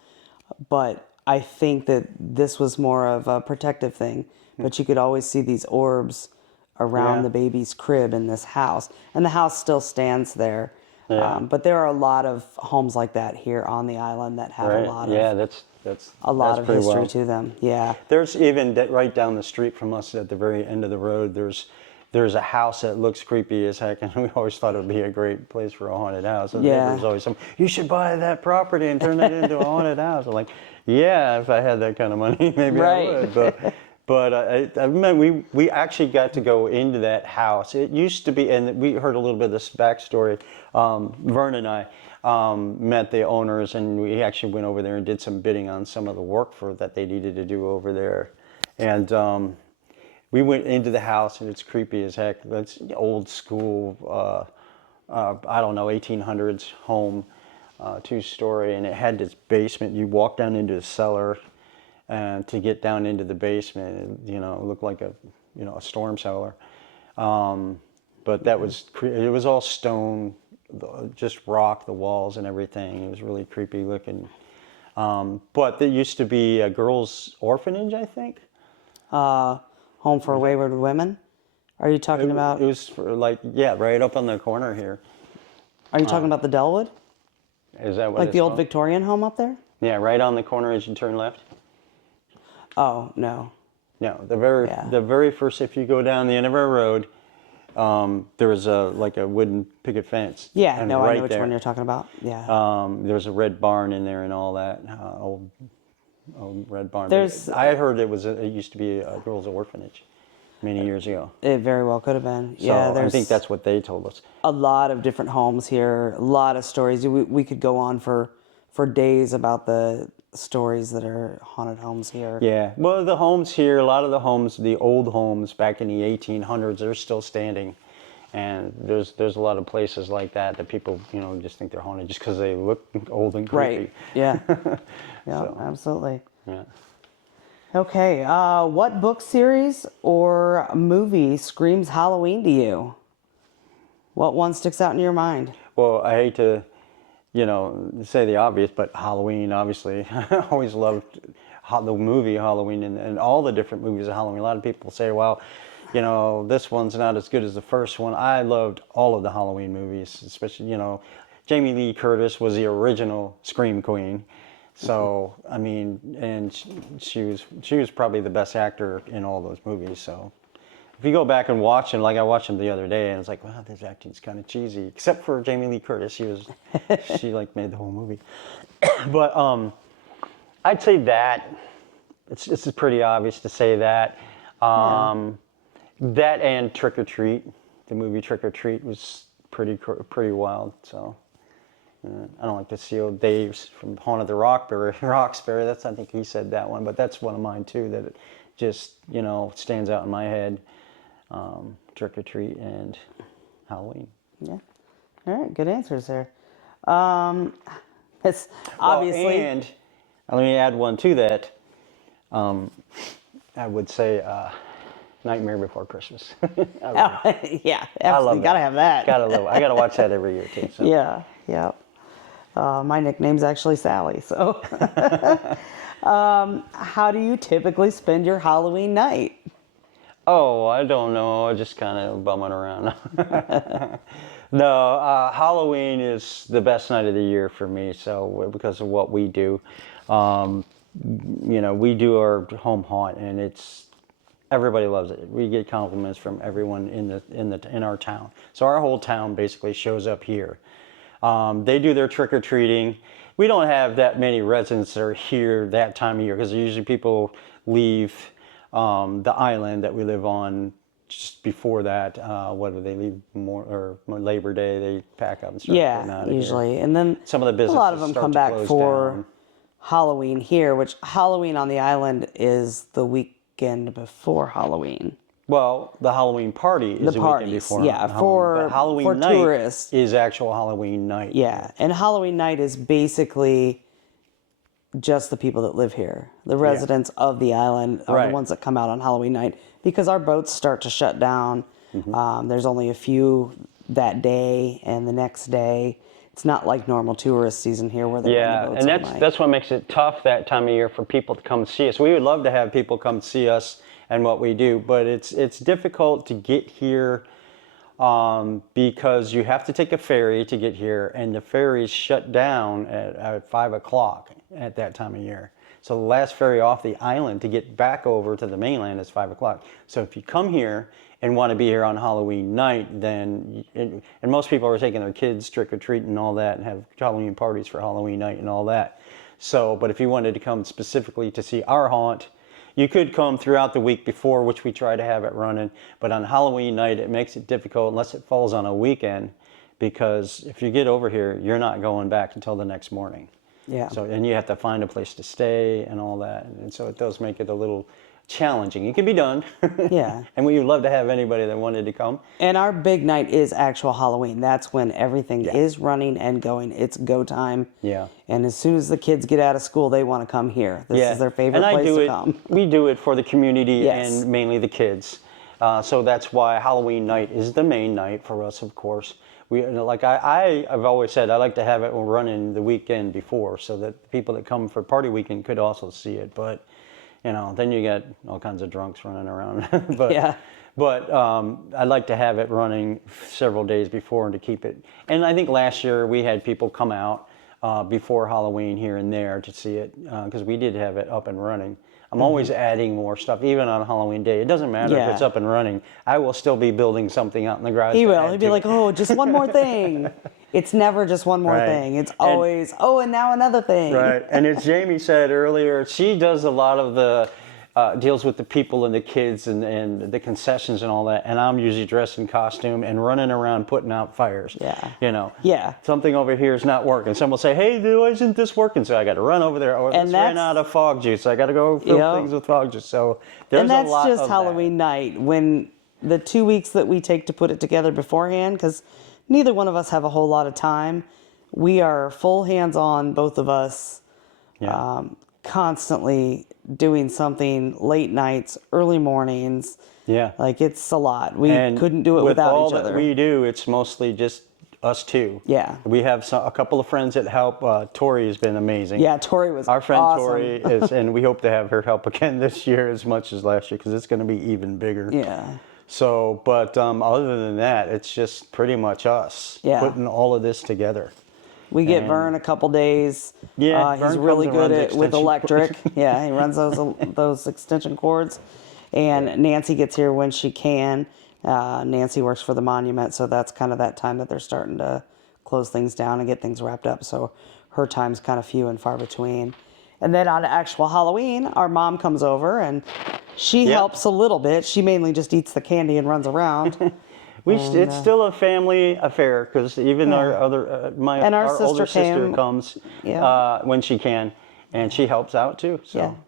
but I think that this was more of a protective thing. But you could always see these orbs around the baby's crib in this house, and the house still stands there. But there are a lot of homes like that here on the island that have a lot of that's history to them. Yeah, there's even right down the street from us at the very end of the road. There's a house that looks creepy as heck, and we always thought it would be a great place for a haunted house. And there's always you should buy that property and turn it into a haunted house. I'm like, yeah, if I had that kind of money, maybe I would. But I mean, we actually got to go into that house. It used to be, and we heard a little bit of this backstory. Vern and I met the owners, and we actually went over there and did some bidding on some of the work that they needed to do over there. And we went into the house, and it's creepy as heck. It's old school, I don't know, 1800s home, 2-story, and it had this basement. You walk down into the cellar. To get down into the basement, it looked like a storm cellar. But it was all stone, just rock, the walls and everything. It was really creepy looking. But there used to be a girls' orphanage, I think. Home for Wayward Women. Are you talking about? It was for right up on the corner here. Are you talking about the Delwood? Is that what Like it's the old called? Victorian home up there? Yeah, right on the corner as you turn left. Oh, no. No, the very first, if you go down the end of our road, there was a wooden picket fence. Yeah, and no, right I know which there, one you're talking about. Yeah. There's a red barn in there and all that, old red barn. I heard it used to be a girls' orphanage many years ago. It very well could have been. So Yeah, I think that's what they told us. A lot of different homes here, a lot of stories. We could go on for days about the stories that are haunted homes here. Yeah, well, the homes here, a lot of the homes, the old homes back in the 1800s, they're still standing. And there's a lot of places like that people, just think they're haunted just because they look old and creepy. Right, yeah. Yeah, So, absolutely. Yeah. Okay, what book series or movie screams Halloween to you? What one sticks out in your mind? Well, I hate to, say the obvious, but Halloween, obviously. I always loved the movie Halloween and all the different movies of Halloween. A lot of people say, well, this one's not as good as the first one. I loved all of the Halloween movies, especially, Jamie Lee Curtis was the original Scream Queen. So, I mean, and she was probably the best actor in all those movies. So, if you go back and watch them, like I watched them the other day, and it's like, wow, this acting's kind of cheesy. Except for Jamie Lee Curtis, she made the whole movie. But I'd say that it's pretty obvious to say that. That and Trick or Treat, the movie Trick or Treat was pretty wild. So. I don't like to steal Dave's from Haunted the Roxbury. I think he said that one, but that's one of mine too. That it just stands out in my head. Trick or Treat and Halloween. Yeah. All right, good answers there. It's obviously. And let me add one to that. I would say Nightmare Before Christmas. Yeah, I love absolutely. Gotta have that. Gotta love it. I gotta watch that every year too. So. Yeah, yeah. My nickname's actually Sally. So, how do you typically spend your Halloween night? Oh, I don't know. I just kind of bumming around. No, Halloween is the best night of the year for me. So because of what we do, we do our home haunt, and everybody loves it. We get compliments from everyone in our town. So our whole town basically shows up here. They do their trick or treating. We don't have that many residents that are here that time of year because usually people leave the island that we live on just before that. What do they leave more Labor Day? They pack up and start getting out of usually, here. and then Some of the businesses a lot of them start come to back close for down. Halloween here, which Halloween on the island is the weekend before Halloween. Well, the Halloween party is the weekend before. Yeah, Halloween. But Halloween for night tourists is actual Halloween night. Yeah, and Halloween night is basically just the people that live here. The residents of the island are the ones that come out on Halloween night because our boats start to shut down. There's only a few that day and the next day. It's not like normal tourist season here where they run the boats and all that's night. that's what makes it tough that time of year for people to come see us. We would love to have people come see us and what we do, but it's difficult to get here because you have to take a ferry to get here, and the ferries shut down at 5 o'clock at that time of year. So the last ferry off the island to get back over to the mainland is 5 o'clock. So if you come here and want to be here on Halloween night, then, and most people are taking their kids trick-or-treat and all that and have Halloween parties for Halloween night and all that. So, but if you wanted to come specifically to see our haunt, you could come throughout the week before, which we try to have it running. But on Halloween night, it makes it difficult unless it falls on a weekend, because if you get over here, you're not going back until the next morning. Yeah. So, and you have to find a place to stay and all that. And so it does make it a little challenging. It can be done. Yeah. And we would love to have anybody that wanted to come. And our big night is actual Halloween. That's when everything is running and going. It's go time. Yeah. And as soon as the kids get out of school, they want to come here. This is their favorite place to come. We do it for the community Yes. and mainly the kids. So that's why Halloween night is the main night for us, of course. I've always said I like to have it running the weekend before so that the people that come for party weekend could also see it. But, then you get all kinds of drunks running around. But I'd like to have it running several days before and to keep it. And I think last year we had people come out before Halloween here and there to see it because we did have it up and running. I'm always adding more stuff, even on Halloween day. It doesn't matter if it's up and running. I will still be building something out in the garage. He will. He'll be like, oh, just one more thing. It's never just one more thing. It's always, and now another thing. Right. And as Jamie said earlier, she does a lot of the deals with the people and the kids and the concessions and all that. And I'm usually dressed in costume and running around putting out fires. Yeah. Yeah. Something over here is not working. Someone will say, hey, why isn't this working? So I got to run over there. Or this ran out of fog juice. I got to go fill things with fog juice. So there's a lot of that. And that's just Halloween night. When the 2 weeks that we take to put it together beforehand, because neither one of us have a whole lot of time, we are full hands-on, both of us. Yeah. Constantly doing something late nights, early mornings. Yeah. Like it's a lot. We couldn't do it without each other. With all that we do, it's mostly just us two. Yeah. We have a couple of friends that help. Tori has been amazing. Yeah, Tori was our friend awesome. Tori is, and we hope to have her help again this year as much as last year because it's going to be even bigger. Yeah. So, but other than that, it's just pretty much us putting all of this together. We get Vern a couple days. Yeah, he's really good with electric. Yeah, he runs those extension cords. And Nancy gets here when she can. Nancy works for the monument, so that's kind of that time that they're starting to close things down and get things wrapped up. So her time's kind of few and far between. And then on actual Halloween, our mom comes over and she helps a little bit. She mainly just eats the candy and runs around. It's still a family affair because even our other our older sister comes when she can, and she helps out too. So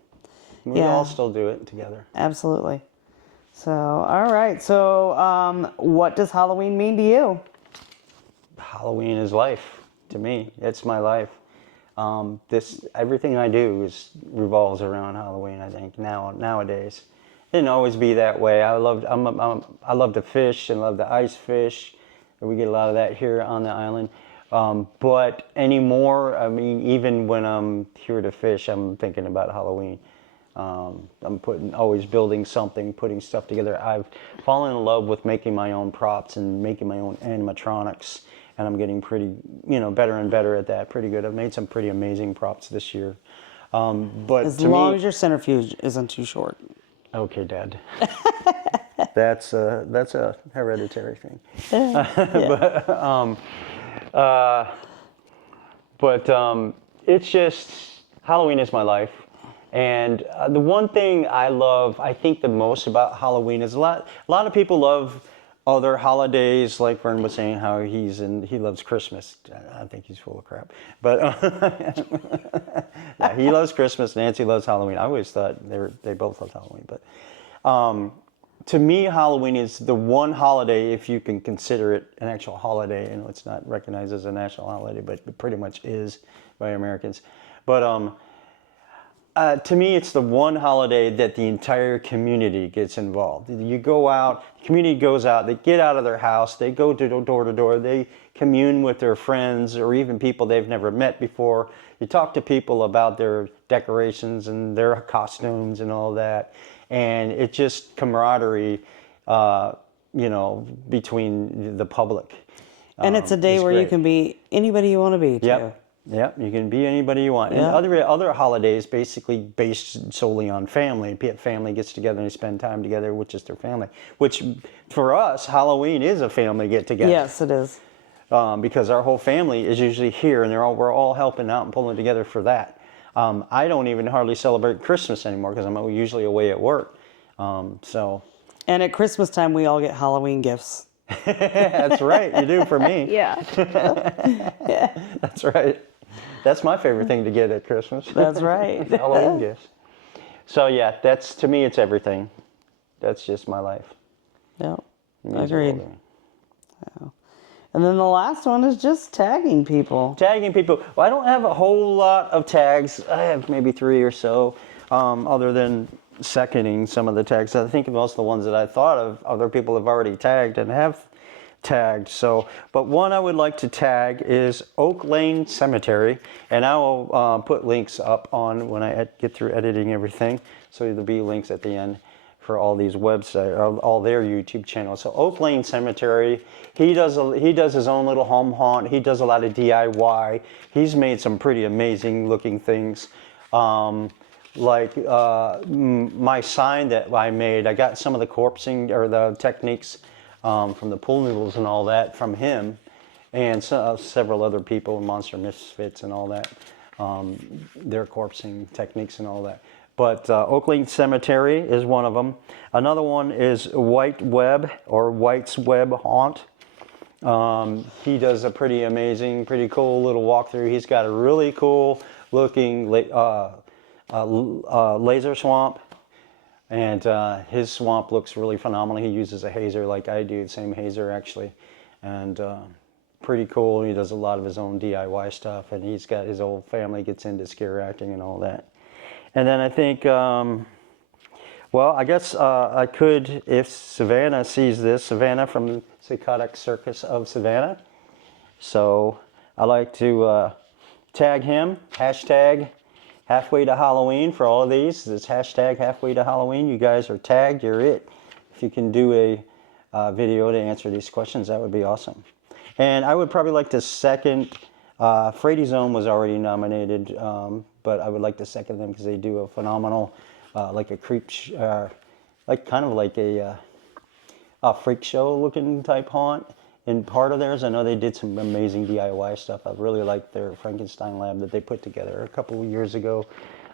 we all still do it together. Absolutely. So all right. So what does Halloween mean to you? Halloween is life to me. It's my life. This everything I do revolves around Halloween. I think nowadays, didn't always be that way. I love to fish and love to ice fish. We get a lot of that here on the island. But anymore, I mean, even when I'm here to fish, I'm thinking about Halloween. I'm always building something, putting stuff together. I've fallen in love with making my own props and making my own animatronics, and I'm getting pretty, better and better at that. Pretty good. I've made some pretty amazing props this year. But As long as your centrifuge isn't too short. Okay, Dad. That's a hereditary thing. But it's just Halloween is my life. And the one thing I think the most about Halloween is a lot of people love other holidays, like Vern was saying, how he loves Christmas. I think he's full of crap. But yeah, he loves Christmas. Nancy loves Halloween. I always thought they both loved Halloween. But to me, Halloween is the one holiday, if you can consider it an actual holiday. It's not recognized as a national holiday, but it pretty much is by Americans. But to me, it's the one holiday that the entire community gets involved. You go out, the community goes out, they get out of their house, they go door to door, they commune with their friends or even people they've never met before. You talk to people about their decorations and their costumes and all that. And it's just camaraderie, between the public. And it's a day where you can be anybody you want to be, too. Yep, you can be anybody you want. Yeah. And other holidays basically based solely on family. Family gets together and they spend time together with just their family. Which, for us, Halloween is a family get-together. Yes, it is. Because our whole family is usually here, and we're all helping out and pulling together for that. I don't even hardly celebrate Christmas anymore because I'm usually away at work. And at Christmas time, we all get Halloween gifts. That's right, you do for me. Yeah. That's right. That's my favorite thing to get at Christmas. That's right. Halloween gifts. So yeah, to me, it's everything. That's just my life. Yeah, Means agreed. everything. And then the last one is just tagging people. Tagging people. Well, I don't have a whole lot of tags. I have maybe 3 or so, other than seconding some of the tags. I think most of the ones that I thought of, other people have already tagged and have tagged. But one I would like to tag is Oak Lane Cemetery, and I will put links up on when I get through editing everything. So there'll be links at the end for all these websites, all their YouTube channels. So Oak Lane Cemetery, he does his own little home haunt. He does a lot of DIY. He's made some pretty amazing looking things. Like my sign that I made, I got some of the corpsing or the techniques from the pool noodles and all that from him, and several other people, Monster Misfits and all that, their corpsing techniques and all that. But Oak Lane Cemetery is one of them. Another one is White Web or White's Web Haunt. He does a pretty amazing, pretty cool little walkthrough. He's got a really cool looking laser swamp, and his swamp looks really phenomenal. He uses a hazer like I do, the same hazer actually, and pretty cool. He does a lot of his own DIY stuff, and he's got his whole family gets into scare acting and all that. And then I think, I guess I could, if Savannah sees this, Savannah from Psychotic Circus of Savannah. So I like to tag him, hashtag halfway to Halloween for all of these. It's hashtag halfway to Halloween. You guys are tagged, you're it. If you can do a video to answer these questions, that would be awesome. And I would probably like to second, Freddy Zone was already nominated, but I would like to second them because they do a phenomenal, like a creep, like kind of like a freak show looking type haunt. In part of theirs, I know they did some amazing DIY stuff. I really liked their Frankenstein lab that they put together a couple of years ago.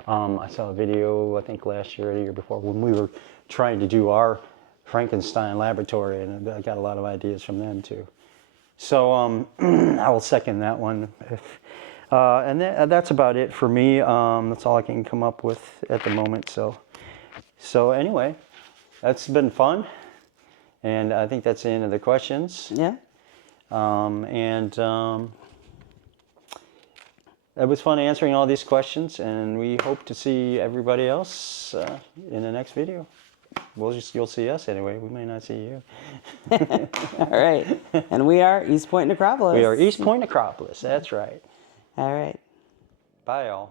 I saw a video, I think last year or the year before, when we were trying to do our Frankenstein laboratory, and I got a lot of ideas from them too. So I will second that one. And that's about it for me. That's all I can come up with at the moment. So anyway, that's been fun. And I think that's the end of the questions. Yeah. it was fun answering all these questions, and we hope to see everybody else in the next video. You'll see us anyway. We may not see you. All right. And we are East Point Necropolis. We are East Point Necropolis. That's right. All right. Bye, y'all.